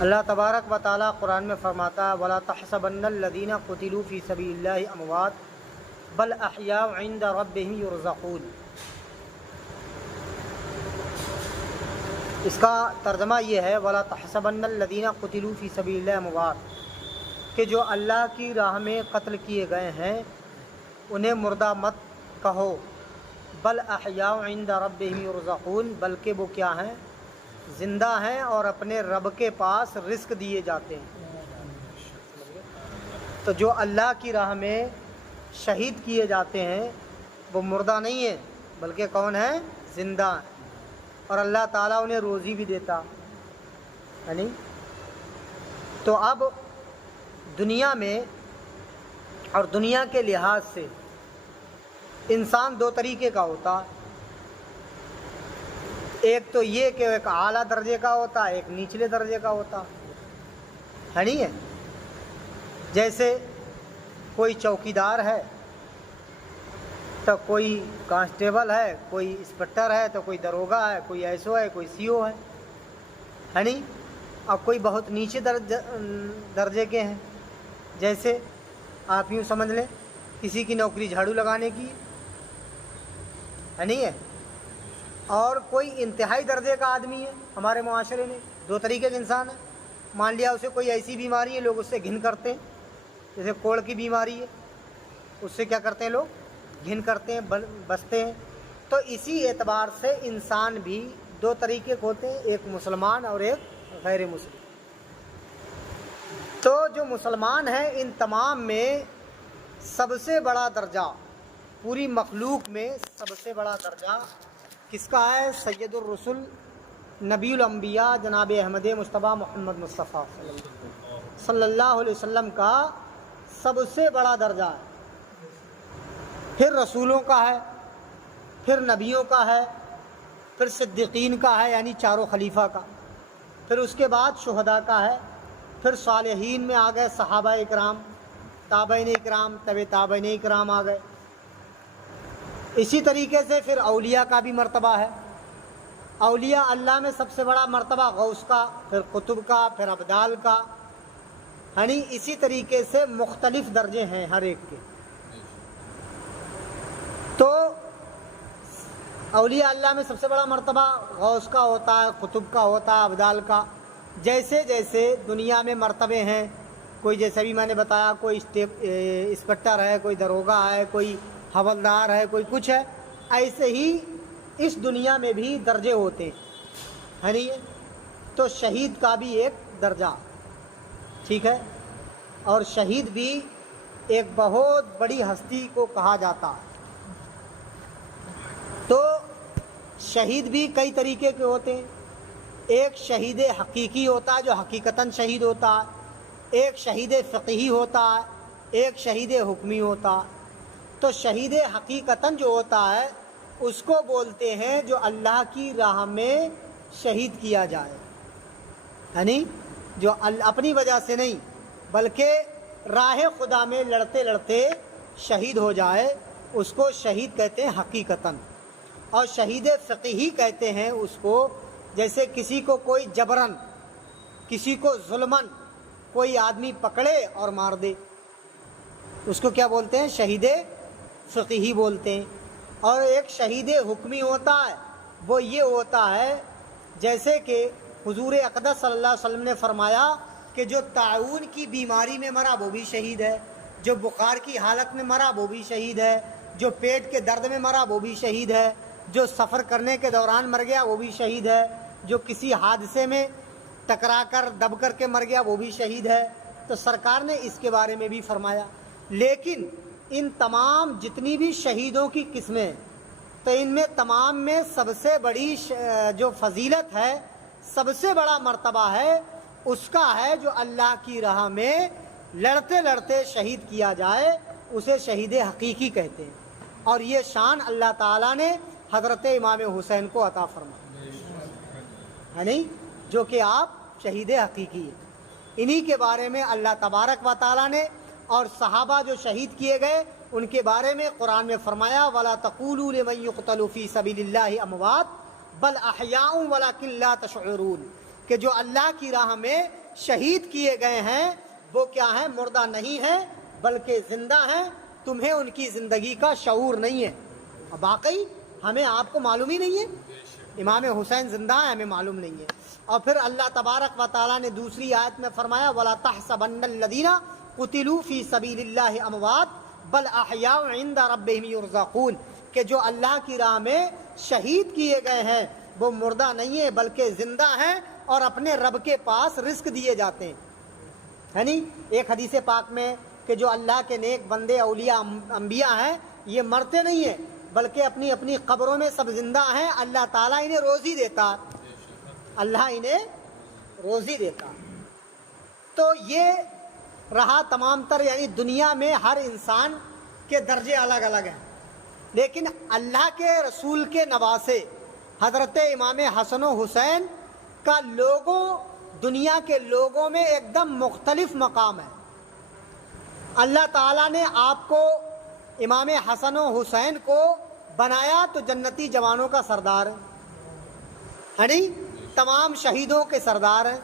اللہ تبارک و تعالیٰ قرآن میں فرماتا ہے وَلَا تَحْسَبَنَّ الَّذِينَ قُتِلُوا فِي سَبِيلِ اللَّهِ أَمْوَاتٌ بَلْ أَحْيَاءٌ عِندَ رَبِّهِمْ يُرْزَقُونَ۔ اس کا ترجمہ یہ ہے وَلَا تَحْسَبَنَّ الَّذِينَ قُتِلُوا فِي سَبِيلِ اللَّهِ أَمْوَاتٌ، کہ جو اللہ کی راہ میں قتل کیے گئے ہیں انہیں مردہ مت کہو، بل احیاء عند ربهم یرزقون، بلکہ وہ کیا ہیں؟ زندہ ہیں اور اپنے رب کے پاس رزق دیے جاتے ہیں۔ تو جو اللہ کی راہ میں شہید کیے جاتے ہیں وہ مردہ نہیں ہیں بلکہ کون ہیں؟ زندہ ہیں، اور اللہ تعالیٰ انہیں روزی بھی دیتا ہے نہیں۔ تو اب دنیا میں اور دنیا کے لحاظ سے انسان دو طریقے کا ہوتا، ایک تو یہ کہ ایک اعلیٰ درجے کا ہوتا ہے، ایک نچلے درجے کا ہوتا ہے نہیں ہے۔ جیسے کوئی چوکیدار ہے تو کوئی کانسٹیبل ہے، کوئی انسپکٹر ہے تو کوئی داروغہ ہے، کوئی ایس او ہے، کوئی سی او ہے نہیں۔ اور کوئی بہت نیچے درجے کے ہیں، جیسے آپ یوں سمجھ لیں کسی کی نوکری جھاڑو لگانے کی ہے نہیں ہے، اور کوئی انتہائی درجے کا آدمی ہے۔ ہمارے معاشرے میں دو طریقے کے انسان ہیں۔ مان لیا اسے کوئی ایسی بیماری ہے، لوگ اس سے گھن کرتے ہیں، جیسے کوڑ کی بیماری ہے، اس سے کیا کرتے ہیں؟ لوگ گھن کرتے ہیں، بستے ہیں۔ تو اسی اعتبار سے انسان بھی دو طریقے کے ہوتے ہیں، ایک مسلمان اور ایک غیر مسلم۔ تو جو مسلمان ہیں ان تمام میں سب سے بڑا درجہ، پوری مخلوق میں سب سے بڑا درجہ کس کا ہے؟ سید الرسل نبی الانبیاء جناب احمد مصطفیٰ محمد مصطفیٰ صلی اللہ علیہ وسلم کا سب سے بڑا درجہ ہے۔ پھر رسولوں کا ہے، پھر نبیوں کا ہے، پھر صدیقین کا ہے یعنی چاروں خلیفہ کا، پھر اس کے بعد شہداء کا ہے، پھر صالحین میں آ گئے صحابہ اکرام، تابعین اکرام، تابعین اکرام آ گئے۔ اسی طریقے سے پھر اولیاء کا بھی مرتبہ ہے۔ اولیاء اللہ میں سب سے بڑا مرتبہ غوث کا، پھر قطب کا، پھر ابدال کا، یعنی اسی طریقے سے مختلف درجے ہیں ہر ایک کے۔ تو اولیاء اللہ میں سب سے بڑا مرتبہ غوث کا ہوتا ہے، قطب کا ہوتا ہے، ابدال کا۔ جیسے جیسے دنیا میں مرتبے ہیں، کوئی جیسے بھی میں نے بتایا، کوئی انسپکٹر ہے، کوئی داروغہ ہے، کوئی حوالدار ہے، کوئی کچھ ہے، ایسے ہی اس دنیا میں بھی درجے ہوتے ہیں ہے نہیں۔ تو شہید کا بھی ایک درجہ ٹھیک ہے، اور شہید بھی ایک بہت بڑی ہستی کو کہا جاتا ہے۔ تو شہید بھی کئی طریقے کے ہوتے ہیں، ایک شہید حقیقی ہوتا ہے جو حقیقتاً شہید ہوتا ہے، ایک شہید فقہی ہوتا ہے، ایک شہید حکمی ہوتا ہے۔ تو شہید حقیقتاً جو ہوتا ہے اس کو بولتے ہیں جو اللہ کی راہ میں شہید کیا جائے، یعنی جو اپنی وجہ سے نہیں بلکہ راہ خدا میں لڑتے لڑتے شہید ہو جائے، اس کو شہید کہتے ہیں حقیقتاً۔ اور شہید فقہی کہتے ہیں اس کو، جیسے کسی کو کوئی جبراً، کسی کو ظلماً کوئی آدمی پکڑے اور مار دے، اس کو کیا بولتے ہیں؟ شہید فقہی بولتے ہیں۔ اور ایک شہید حکمی ہوتا ہے، وہ یہ ہوتا ہے جیسے کہ حضور اقدس صلی اللہ علیہ وسلم نے فرمایا کہ جو طاعون کی بیماری میں مرا وہ بھی شہید ہے، جو بخار کی حالت میں مرا وہ بھی شہید ہے، جو پیٹ کے درد میں مرا وہ بھی شہید ہے، جو سفر کرنے کے دوران مر گیا وہ بھی شہید ہے، جو کسی حادثے میں ٹکرا کر دب کر کے مر گیا وہ بھی شہید ہے۔ تو سرکار نے اس کے بارے میں بھی فرمایا۔ لیکن ان تمام جتنی بھی شہیدوں کی قسمیں، تو ان میں تمام میں سب سے بڑی جو فضیلت ہے، سب سے بڑا مرتبہ ہے اس کا ہے جو اللہ کی راہ میں لڑتے لڑتے شہید کیا جائے، اسے شہید حقیقی کہتے ہیں۔ اور یہ شان اللہ تعالیٰ نے حضرت امام حسین کو عطا فرمایا ہے نہیں، جو کہ آپ شہید حقیقی ہیں۔ انہی کے بارے میں اللہ تبارک و تعالیٰ نے اور صحابہ جو شہید کیے گئے ان کے بارے میں قرآن میں فرمایا وَلَا تَقُولُوا لِمَن يُقْتَلُ فِي سَبِيلِ اللَّهِ أَمْوَاتٌ بل احیاء ولکن لا تشعرون، کہ جو اللہ کی راہ میں شہید کیے گئے ہیں وہ کیا ہیں؟ مردہ نہیں ہیں بلکہ زندہ ہیں، تمہیں ان کی زندگی کا شعور نہیں ہے۔ واقعی ہمیں آپ کو معلوم ہی نہیں ہے، امام حسین زندہ ہیں، ہمیں معلوم نہیں ہے۔ اور پھر اللہ تبارک و تعالیٰ نے دوسری آیت میں فرمایا وَلَا تَحْسَبَنَّ الَّذِينَ قُتِلُوا فِي سَبِيلِ اللَّهِ أَمْوَاتٌ بَلْ أَحْيَاءٌ عِندَ رَبِّهِمْ يُرْزَقُونَ، کہ جو اللہ کی راہ میں شہید کیے گئے ہیں وہ مردہ نہیں ہیں بلکہ زندہ ہیں اور اپنے رب کے پاس رزق دیے جاتے ہیں۔ ہے نہیں؟ ایک حدیث پاک میں کہ جو اللہ کے نیک بندے اولیاء انبیاء ہیں یہ مرتے نہیں ہیں بلکہ اپنی اپنی قبروں میں سب زندہ ہیں، اللہ تعالیٰ انہیں روزی دیتا، اللہ انہیں روزی دیتا۔ تو یہ رہا تمام تر، یعنی دنیا میں ہر انسان کے درجے الگ الگ ہیں، لیکن اللہ کے رسول کے نواسے حضرت امام حسن و حسین کا لوگوں، دنیا کے لوگوں میں ایک دم مختلف مقام ہے۔ اللہ تعالیٰ نے آپ کو، امام حسن و حسین کو بنایا تو جنتی جوانوں کا سردار ہے نہیں، تمام شہیدوں کے سردار ہیں،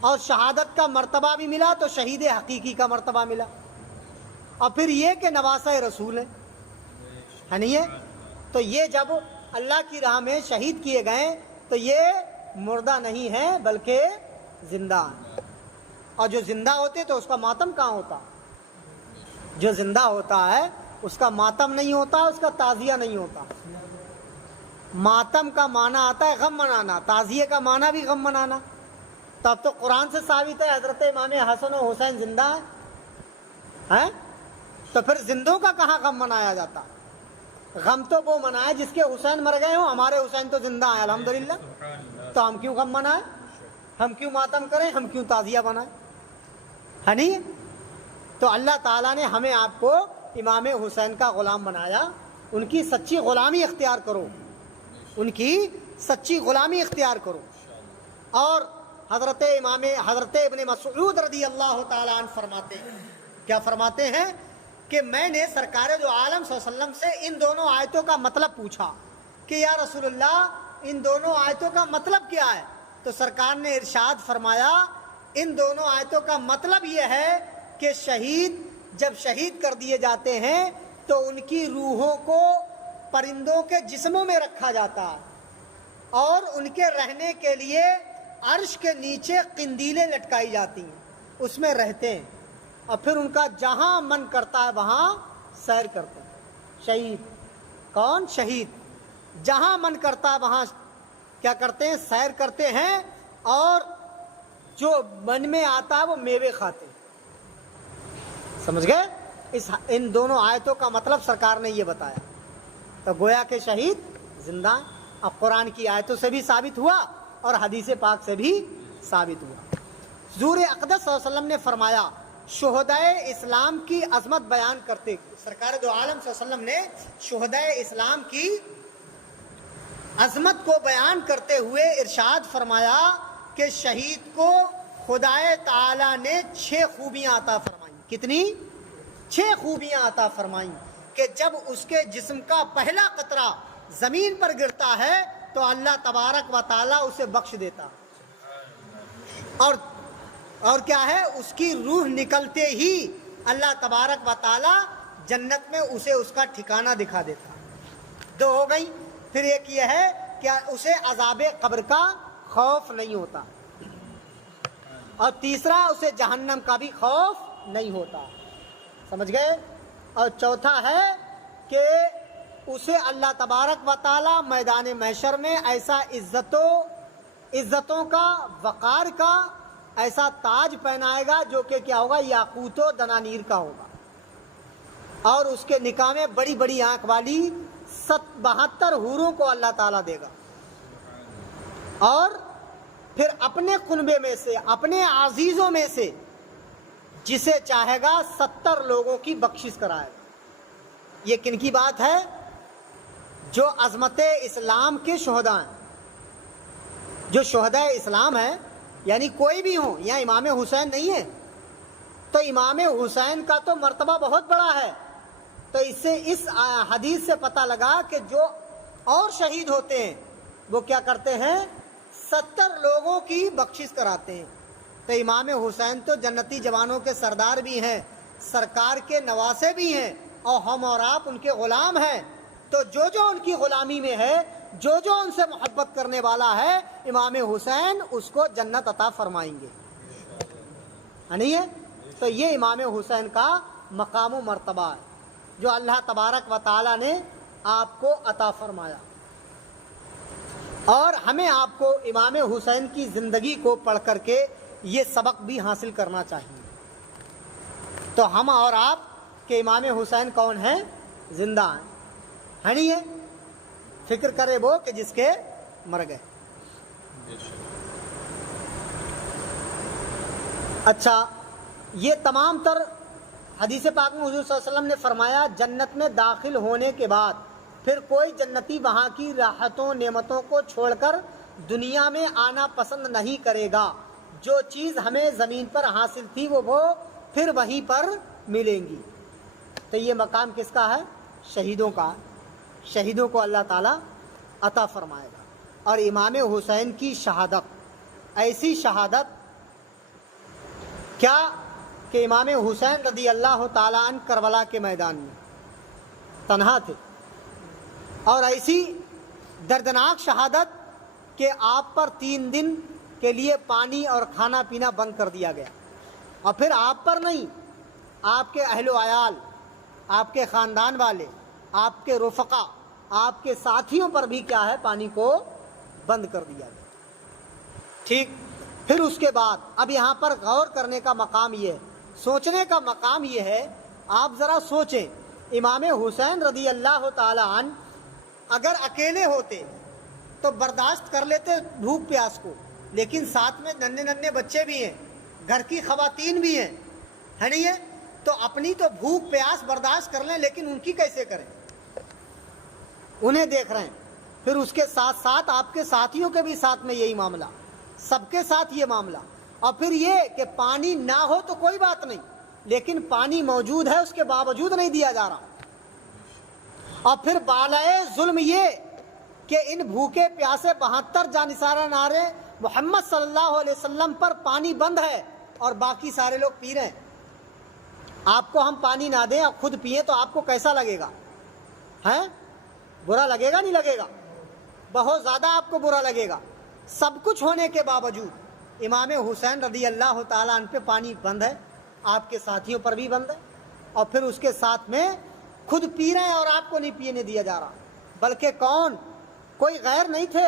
اور شہادت کا مرتبہ بھی ملا تو شہید حقیقی کا مرتبہ ملا، اور پھر یہ کہ نواسہ رسول ہے نہیں ہے۔ تو یہ جب اللہ کی راہ میں شہید کیے گئے تو یہ مردہ نہیں ہیں بلکہ زندہ ہیں، اور جو زندہ ہوتے تو اس کا ماتم کہاں ہوتا؟ جو زندہ ہوتا ہے اس کا ماتم نہیں ہوتا، اس کا تعزیہ نہیں ہوتا۔ ماتم کا معنی آتا ہے غم منانا، تعزیے کا معنی بھی غم منانا۔ تو اب تو قرآن سے ثابت ہے حضرت امام حسن و حسین زندہ ہیں، تو پھر زندوں کا کہاں غم منایا جاتا؟ غم تو وہ منائے جس کے حسین مر گئے ہوں، ہمارے حسین تو زندہ ہیں الحمدللہ، تو ہم کیوں غم منائیں، ہم کیوں ماتم کریں، ہم کیوں تعزیہ بنائیں؟ ہے نہیں؟ تو اللہ تعالیٰ نے ہمیں آپ کو امام حسین کا غلام بنایا، ان کی سچی غلامی اختیار کرو، ان کی سچی غلامی اختیار کرو۔ اور حضرت ابن مسعود رضی اللہ تعالیٰ عنہ فرماتے ہیں، کیا فرماتے ہیں کہ میں نے سرکار دو عالم صلی اللہ علیہ وسلم سے ان دونوں آیتوں کا مطلب پوچھا کہ یا رسول اللہ ان دونوں آیتوں کا مطلب کیا ہے؟ تو سرکار نے ارشاد فرمایا ان دونوں آیتوں کا مطلب یہ ہے کہ شہید جب شہید کر دیے جاتے ہیں تو ان کی روحوں کو پرندوں کے جسموں میں رکھا جاتا ہے، اور ان کے رہنے کے لیے عرش کے نیچے قندیلیں لٹکائی جاتی ہیں، اس میں رہتے ہیں، اور پھر ان کا جہاں من کرتا ہے وہاں سیر کرتے ہیں۔ شہید کون؟ شہید جہاں من کرتا ہے وہاں کیا کرتے ہیں؟ سیر کرتے ہیں، اور جو من میں آتا ہے وہ میوے کھاتے ہیں۔ سمجھ گئے؟ ان دونوں آیتوں کا مطلب سرکار نے یہ بتایا، تو گویا کہ شہید زندہ۔ اب قرآن کی آیتوں سے بھی ثابت ہوا اور حدیث پاک سے بھی ثابت ہوا۔ حضور اقدس صلی اللہ علیہ وسلم نے فرمایا، شہدائے اسلام کی عظمت بیان کرتے، سرکار دو عالم صلی اللہ علیہ وسلم نے شہدائے اسلام کی عظمت کو بیان کرتے ہوئے ارشاد فرمایا کہ شہید کو خدائے تعالی نے 6 خوبیاں عطا فرمائیں۔ کتنی؟ 6 خوبیاں عطا فرمائیں کہ جب اس کے جسم کا پہلا قطرہ زمین پر گرتا ہے تو اللہ تبارک و تعالیٰ اسے بخش دیتا، اور کیا ہے، اس کی روح نکلتے ہی اللہ تبارک و تعالیٰ جنت میں اسے اس کا ٹھکانہ دکھا دیتا۔ 2 ہو گئی۔ پھر ایک یہ ہے کہ اسے عذاب قبر کا خوف نہیں ہوتا، اور تیسرا اسے جہنم کا بھی خوف نہیں ہوتا۔ سمجھ گئے؟ اور چوتھا ہے کہ اسے اللہ تبارک و تعالیٰ میدان محشر میں ایسا عزتوں کا، وقار کا ایسا تاج پہنائے گا جو کہ کیا ہوگا؟ یاقوت و دنانیر کا ہوگا، اور اس کے نکاح میں بڑی بڑی آنکھ والی 72 حوروں کو اللہ تعالیٰ دے گا، اور پھر اپنے کنبے میں سے، اپنے عزیزوں میں سے جسے چاہے گا 70 لوگوں کی بخشش کرائے گا۔ یہ کن کی بات ہے؟ جو عظمت اسلام کے شہداء ہیں، جو شہداء اسلام ہیں، یعنی کوئی بھی ہوں، یا امام حسین نہیں ہے تو امام حسین کا تو مرتبہ بہت بڑا ہے۔ تو اس حدیث سے پتہ لگا کہ جو اور شہید ہوتے ہیں وہ کیا کرتے ہیں؟ 70 لوگوں کی بخشش کراتے ہیں۔ تو امام حسین تو جنتی جوانوں کے سردار بھی ہیں، سرکار کے نواسے بھی ہیں، اور ہم اور آپ ان کے غلام ہیں۔ تو جو جو ان کی غلامی میں ہے، جو جو ان سے محبت کرنے والا ہے، امام حسین اس کو جنت عطا فرمائیں گے، ہے نہیں ہے؟ تو یہ امام حسین کا مقام و مرتبہ ہے جو اللہ تبارک و تعالی نے آپ کو عطا فرمایا۔ اور ہمیں آپ کو امام حسین کی زندگی کو پڑھ کر کے یہ سبق بھی حاصل کرنا چاہیے۔ تو ہم اور آپ کے امام حسین کون ہیں؟ زندہ ہیں، ہے نہیں ہے؟ فکر کرے وہ کہ جس کے مر گئے۔ اچھا، یہ تمام تر حدیث پاک میں حضور صلی اللہ علیہ وسلم نے فرمایا جنت میں داخل ہونے کے بعد پھر کوئی جنتی وہاں کی راحتوں نعمتوں کو چھوڑ کر دنیا میں آنا پسند نہیں کرے گا۔ جو چیز ہمیں زمین پر حاصل تھی وہ پھر وہیں پر ملیں گی۔ تو یہ مقام کس کا ہے؟ شہیدوں کا۔ شہیدوں کو اللہ تعالیٰ عطا فرمائے گا۔ اور امام حسین کی شہادت، ایسی شہادت کیا کہ امام حسین رضی اللہ تعالیٰ عنہ کربلا کے میدان میں تنہا تھے، اور ایسی دردناک شہادت کہ آپ پر 3 دن کے لیے پانی اور کھانا پینا بند کر دیا گیا، اور پھر آپ پر نہیں، آپ کے اہل و عیال، آپ کے خاندان والے، آپ کے رفقا، آپ کے ساتھیوں پر بھی کیا ہے؟ پانی کو بند کر دیا گیا۔ ٹھیک، پھر اس کے بعد اب یہاں پر غور کرنے کا مقام یہ ہے، سوچنے کا مقام یہ ہے، آپ ذرا سوچیں، امام حسین رضی اللہ تعالی عنہ اگر اکیلے ہوتے تو برداشت کر لیتے بھوک پیاس کو، لیکن ساتھ میں ننھے ننھے بچے بھی ہیں، گھر کی خواتین بھی ہیں، ہے نہیں ہے؟ تو اپنی تو بھوک پیاس برداشت کر لیں، لیکن ان کی کیسے کریں؟ انہیں دیکھ رہے ہیں۔ پھر اس کے ساتھ ساتھ آپ کے ساتھیوں کے بھی ساتھ میں یہی معاملہ، سب کے ساتھ یہ معاملہ، اور پھر یہ کہ پانی نہ ہو تو کوئی بات نہیں، لیکن پانی موجود ہے اس کے باوجود نہیں دیا جا رہا، اور پھر بالائے ظلم یہ کہ ان بھوکے پیاسے 72 جانثارہ نعرے محمد صلی اللہ علیہ وسلم پر پانی بند ہے اور باقی سارے لوگ پی رہے ہیں۔ آپ کو ہم پانی نہ دیں اور خود پئیں تو آپ کو کیسا لگے گا؟ ہیں؟ برا لگے گا نہیں لگے گا؟ بہت زیادہ آپ کو برا لگے گا۔ سب کچھ ہونے کے باوجود امام حسین رضی اللہ تعالیٰ عنہ پہ پانی بند ہے، آپ کے ساتھیوں پر بھی بند ہے، اور پھر اس کے ساتھ میں خود پی رہے ہیں اور آپ کو نہیں پینے دیا جا رہا۔ بلکہ کون؟ کوئی غیر نہیں تھے،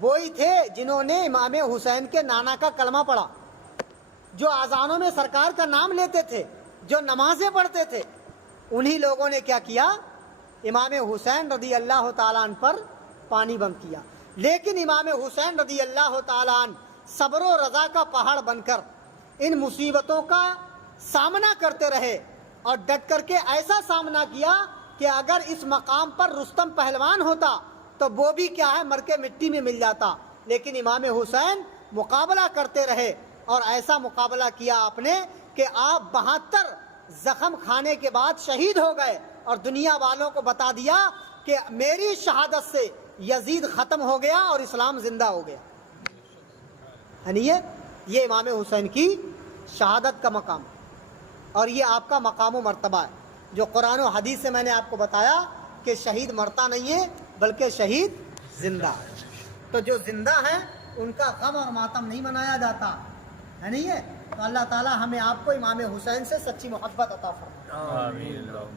وہی تھے جنہوں نے امام حسین کے نانا کا کلمہ پڑھا، جو اذانوں میں سرکار کا نام لیتے تھے، جو نمازیں پڑھتے تھے۔ انہی لوگوں نے کیا کیا؟ امام حسین رضی اللہ تعالیٰ عنہ پر پانی بند کیا۔ لیکن امام حسین رضی اللہ تعالیٰ عنہ صبر و رضا کا پہاڑ بن کر ان مصیبتوں کا سامنا کرتے رہے، اور ڈٹ کر کے ایسا سامنا کیا کہ اگر اس مقام پر رستم پہلوان ہوتا تو وہ بھی کیا ہے؟ مر کے مٹی میں مل جاتا، لیکن امام حسین مقابلہ کرتے رہے، اور ایسا مقابلہ کیا آپ نے کہ آپ 72 زخم کھانے کے بعد شہید ہو گئے، اور دنیا والوں کو بتا دیا کہ میری شہادت سے یزید ختم ہو گیا اور اسلام زندہ ہو گیا، یعنی یہ امام حسین کی شہادت کا مقام، اور یہ آپ کا مقام و مرتبہ ہے جو قرآن و حدیث سے میں نے آپ کو بتایا کہ شہید مرتا نہیں ہے بلکہ شہید زندہ ہے۔ تو جو زندہ ہیں ان کا غم اور ماتم نہیں منایا جاتا، ہے نہیں ہے؟ تو اللہ تعالی ہمیں آپ کو امام حسین سے سچی محبت عطا فرمائے۔ آمین۔